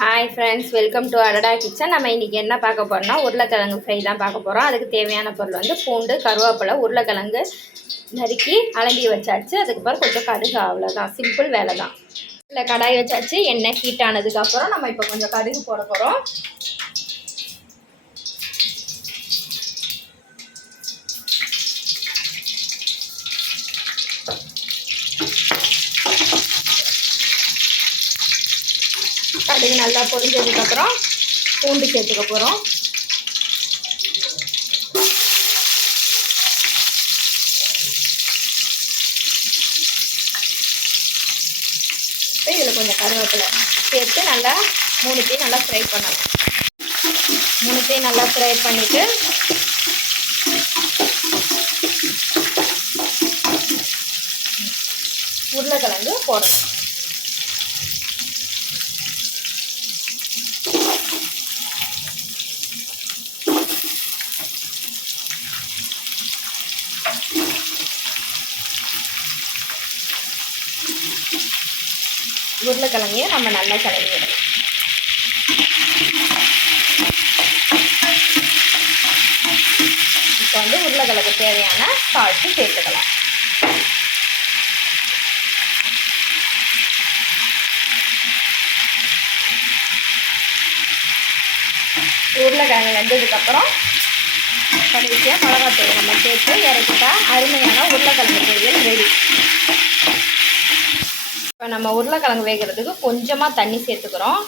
Hi friends, welcome to அடடா kitchen. நம்ம இன்றைக்கி என்ன பார்க்க போகிறோம்னா உருளைக்கிழங்கு ஃப்ரை தான் பார்க்க போகிறோம். அதுக்கு தேவையான பொருள் வந்து பூண்டு, கருவேப்பிலை, உருளைக்கிழங்கு நறுக்கி அலம்பி வச்சாச்சு. அதுக்கப்புறம் கொஞ்சம் கடுகு, அவ்வளோதான். சிம்பிள் வேலை தான். இல்லை, கடாய் வச்சாச்சு. எண்ணெய் ஹீட் ஆனதுக்கப்புறம் நம்ம இப்போ கொஞ்சம் கடுகு போட போகிறோம். கடுகு நல்லா பொரிஞ்சதுக்கப்புறம் பூண்டு சேர்த்துக்க போகிறோம். இதில் கொஞ்சம் கருவேப்பிலை சேர்த்து நல்லா மூணுத்தையும் நல்லா ஃப்ரை பண்ணணும். மூணுத்தையும் நல்லா ஃப்ரை பண்ணிவிட்டு உருளைக்கிழங்கு போடணும். உருளைக்கிழங்கையும் நம்ம நல்லா கிளறி விடணும். இப்போ வந்து உருளைக்கிழங்கு தேவையான சால்ட்டு சேர்த்துக்கலாம். உருளைக்கிழங்கு வெந்ததுக்கப்புறம் கடைசியாக மிளகாத்தூள் நம்ம சேர்த்து இறக்கிட்டா அருமையான உருளைக்கிழங்கு பொரியல் ரெடி. இப்போ நம்ம உருளைக்கிழங்கு வேகிறதுக்கு கொஞ்சமாக தண்ணி சேர்த்துக்கிறோம்.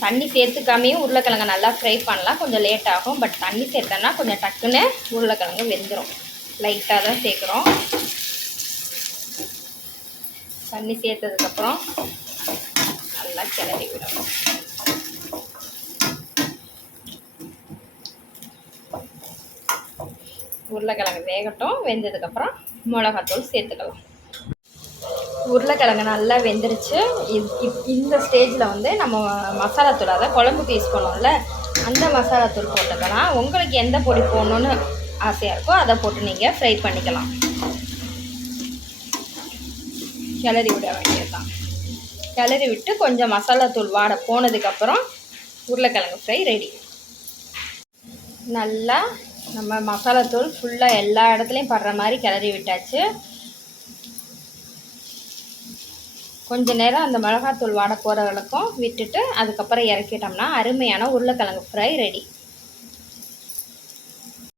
தண்ணி சேர்த்துக்காமையும் உருளைக்கிழங்கு நல்லா ஃப்ரை பண்ணலாம். கொஞ்சம் லேட் ஆகும், பட் தண்ணி சேர்த்தோன்னா கொஞ்சம் டக்குன்னு உருளைக்கிழங்கு வெந்துடும். லைட்டாக தான் சேர்க்குறோம். தண்ணி சேர்த்ததுக்கப்புறம் நல்லா கிளறி விடணும். உருளைக்கிழங்கு வேகட்டும். வெந்ததுக்கப்புறம் மிளகாத்தூள் சேர்த்துக்கலாம். உருளைக்கிழங்கு நல்லா வெந்துருச்சு. இந்த ஸ்டேஜில் வந்து நம்ம மசாலாத்தூள், அதாவது குழம்புக்கு யூஸ் பண்ணோம்ல, அந்த மசாலாத்தூள் போட்டுக்கலாம். உங்களுக்கு எந்த பொடி போடணுன்னு ஆசையாக இருக்கோ அதை போட்டு நீங்கள் ஃப்ரை பண்ணிக்கலாம். கிளறி விட வேண்டியது தான். கிளறி விட்டு கொஞ்சம் மசாலாத்தூள் வாட போனதுக்கப்புறம் உருளைக்கிழங்கு ஃப்ரை ரெடி. நல்லா நம்ம மசாலாத்தூள் ஃபுல்லாக எல்லா இடத்துலையும் படுற மாதிரி கிளறி விட்டாச்சு. கொஞ்சம் நேரம் அந்த மிளகாத்தூள் வாட போகிற வரைக்கும் விட்டுட்டு அதுக்கப்புறம் இறக்கிட்டோம்னா அருமையான உருளைக்கிழங்கு ஃப்ரை ரெடி.